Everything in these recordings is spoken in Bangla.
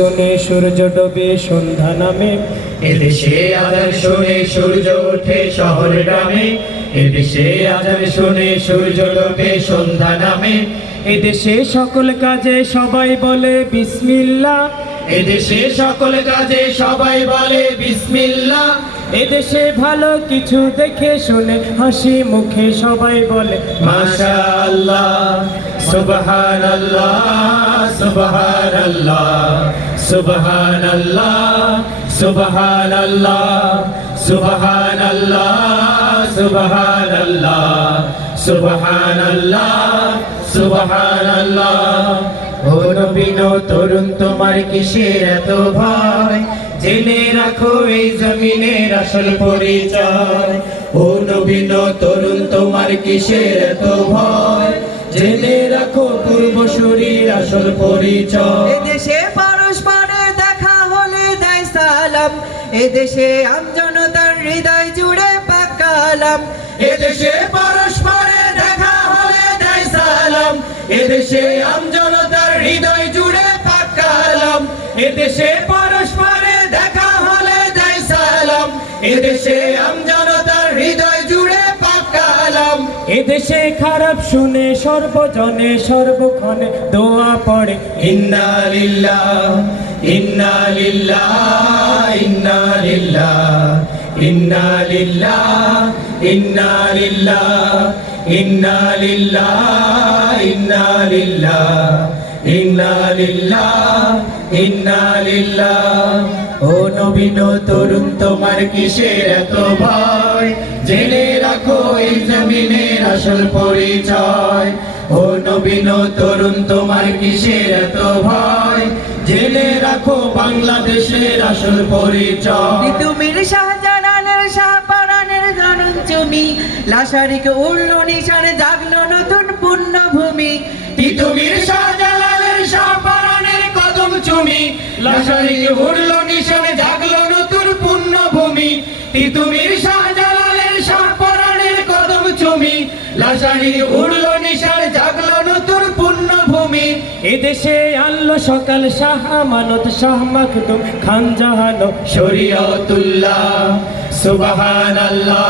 শুনে সূর্য ডোবে সন্ধ্যা নামে, এদেশে আজান শুনে সূর্য ওঠে শহর গ্রামে, এদেশে আজান শুনে সূর্য ডোবে সন্ধ্যা নামে, এদেশে সকল কাজে সবাই বলে বিসমিল্লাহ, এদেশে সকল কাজে সবাই বলে বিসমিল্লাহ, এদেশে ভালো কিছু দেখে শুনে হাসি মুখে সবাই বলে মাশাআল্লাহ, সুবহানাল্লাহ, সুবহানাল্লাহ, সুবহানাল্লাহ, সুবহানাল্লাহ, সুবহানাল্লাহ, সুবহানাল্লাহ, সুবহানাল্লাহ, সুবহানাল্লাহ। ও নবীন তরুণ তোমার কিসের এত ভয়, জেনে রাখো এই জমিনের আসল পরিচয়। ও নবীন তরুণ তোমার কিসের এত ভয়, জেনে রাখো পূর্বসূরির আসল পরিচয়। এদেশে পরস্পরে দেখা হলে দেয় সালাম, এদেশে আমজনতার হৃদয় জুড়ে পাকালাম। এদেশে পরস্পরে দেখা হলে দেয় সালাম, এদেশে আমজনতার হৃদয় জুড়ে পাকালাম। এদেশে পরস্পরে দেখা হলে দেয় সালাম, এদেশে আমজনতার হৃদয় জুড়ে পাকালাম। এদেশে খারাপ শুনে সর্বজনে সর্বক্ষণে দোয়া পড়ে ইন্না লিল্লাহ, ইন্না লিল্লাহ, ইন্না লিল্লাহ, ইন্না লিল্লাহ, ইন্না লিল্লাহ, ইন্না লিল্লাহ, ইন্না লিল্লাহ, ইন্না লিল্লাহ, ইন্না লিল্লাহ। ও নবীন তরুণ তোমার কিসের এত ভয়, জেনে রাখো এই জমিনের আসল পরিচয়। ও নবীন তরুণ তোমার কিসের এত ভয়, জেনে রাখো বাংলাদেশের আসল পরিচয়। তুমির শাহজালালের শাহপরানের জনন চুমি, লাশারিকে উড়লো নিশানে জাগলো নতুন পুণ্যভূমি। তিতুমির শাহজালালের শাহপরানের কদম চুমি, লাশারিকে উড়লো নিশানে জাগলো নতুন পুণ্যভূমি। তিতুমির শাহজালালের শাহপরানের কদম চুমি, লাশারিকে উড়লো নিশানে জাগলো নতুন পুণ্যভূমি। এদেশে আনলো সকাল শাহ আমানত শাহ মাকদুম খান জাহানো শরিয়তুল্লাহ। সুবহানাল্লাহ,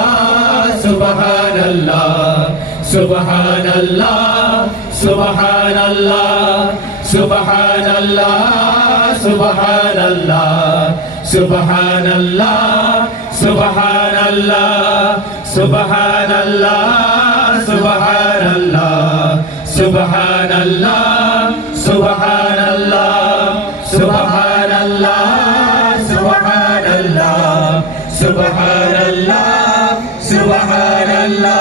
সুবহানাল্লাহ, সুবহানাল্লাহ, সুবহানাল্লাহ, সুবহানাল্লাহ, সুবহানাল্লাহ, সুবহানাল্লাহ, সুবহানাল্লাহ, সুবহানাল্লাহ, সুবহানাল্লাহ, সুবহানাল্লাহ, সুবহানাল্লাহ, সুবহানাল্লাহ, সুবহানাল্লাহ, সুবহানাল্লাহ, সুবহানাল্লাহ।